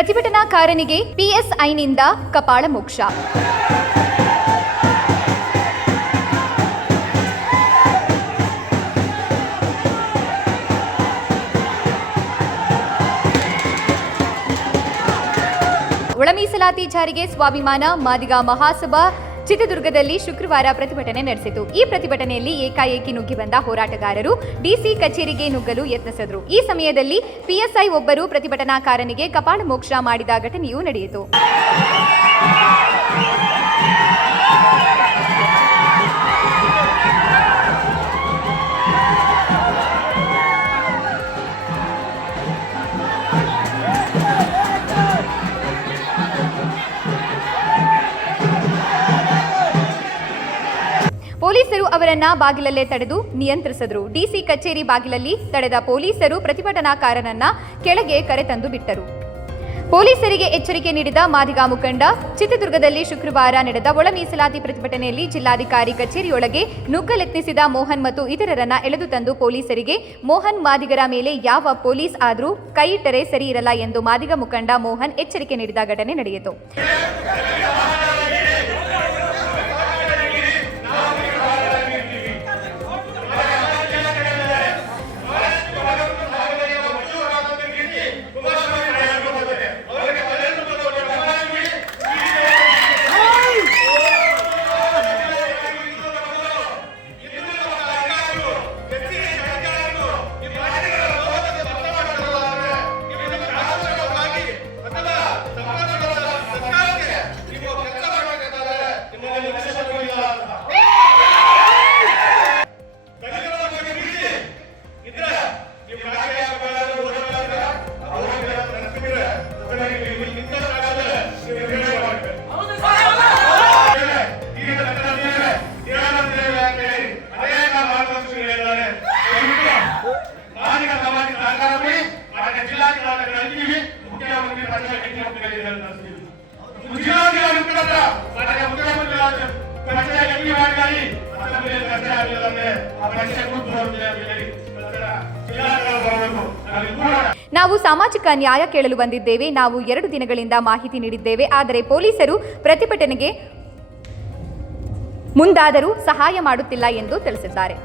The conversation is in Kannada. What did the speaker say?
ಪ್ರತಿಭಟನೆಗೆ ಪಿಎಸ್ಐನಿಂದ ಕಪಾಳ ಮೋಕ್ಷ. ಒಳಮೀಸಲಾತಿ ಜಾರಿಗೆ ಸ್ವಾಭಿಮಾನ ಮಾದಿಗ ಮಹಾಸಭಾ ಚಿತ್ರದುರ್ಗದಲ್ಲಿ ಶುಕ್ರವಾರ ಪ್ರತಿಭಟನೆ ನಡೆಸಿತು. ಈ ಪ್ರತಿಭಟನೆಯಲ್ಲಿ ಏಕಾಏಕಿ ನುಗ್ಗಿ ಬಂದ ಹೋರಾಟಗಾರರು ಡಿಸಿ ಕಚೇರಿಗೆ ನುಗ್ಗಲು ಯತ್ನಿಸಿದರು. ಈ ಸಮಯದಲ್ಲಿ ಪಿಎಸ್ಐ ಒಬ್ಬರು ಪ್ರತಿಭಟನಾಕಾರನಿಗೆ ಕಪಾಳ ಮೋಕ್ಷ ಮಾಡಿದ ಘಟನೆಯೂ ನಡೆಯಿತು. ಪೊಲೀಸರು ಅವರನ್ನ ಬಾಗಿಲಲ್ಲೇ ತಡೆದು ನಿಯಂತ್ರಿಸಿದ್ರು. ಡಿಸಿ ಕಚೇರಿ ಬಾಗಿಲಲ್ಲಿ ತಡೆದ ಪೊಲೀಸರು ಪ್ರತಿಭಟನಾಕಾರನನ್ನ ಕೆಳಗೆ ಕರೆತಂದು ಬಿಟ್ಟರು. ಪೊಲೀಸರಿಗೆ ಎಚ್ಚರಿಕೆ ನೀಡಿದ ಮಾದಿಗ ಮುಖಂಡ, ಚಿತ್ರದುರ್ಗದಲ್ಲಿ ಶುಕ್ರವಾರ ನಡೆದ ಒಳ ಮೀಸಲಾತಿ ಪ್ರತಿಭಟನೆಯಲ್ಲಿ ಜಿಲ್ಲಾಧಿಕಾರಿ ಕಚೇರಿಯೊಳಗೆ ನುಗ್ಗಲೆತ್ನಿಸಿದ ಮೋಹನ್ ಮತ್ತು ಇತರರನ್ನ ಎಳೆದು ತಂದು ಪೊಲೀಸರಿಗೆ, ಮೋಹನ್ ಮಾದಿಗರ ಮೇಲೆ ಯಾವ ಪೊಲೀಸ್ ಆದರೂ ಕೈ ಸರಿ ಎಂದು ಮಾದಿಗ ಮುಖಂಡ ಮೋಹನ್ ಎಚ್ಚರಿಕೆ ನೀಡಿದ ಘಟನೆ ನಡೆಯಿತು. ನಾವು ಸಾಮಾಜಿಕ ನ್ಯಾಯ ಕೇಳಲು ಬಂದಿದ್ದೇವೆ. ನಾವು ಎರಡು ದಿನಗಳಿಂದ ಮಾಹಿತಿ ನೀಡಿದ್ದೇವೆ. ಆದರೆ ಪೊಲೀಸರು ಪ್ರತಿಭಟನೆಗೆ ಮುಂದಾದರೂ ಸಹಾಯ ಮಾಡುತ್ತಿಲ್ಲ ಎಂದು ತಿಳಿಸಿದ್ದಾರೆ.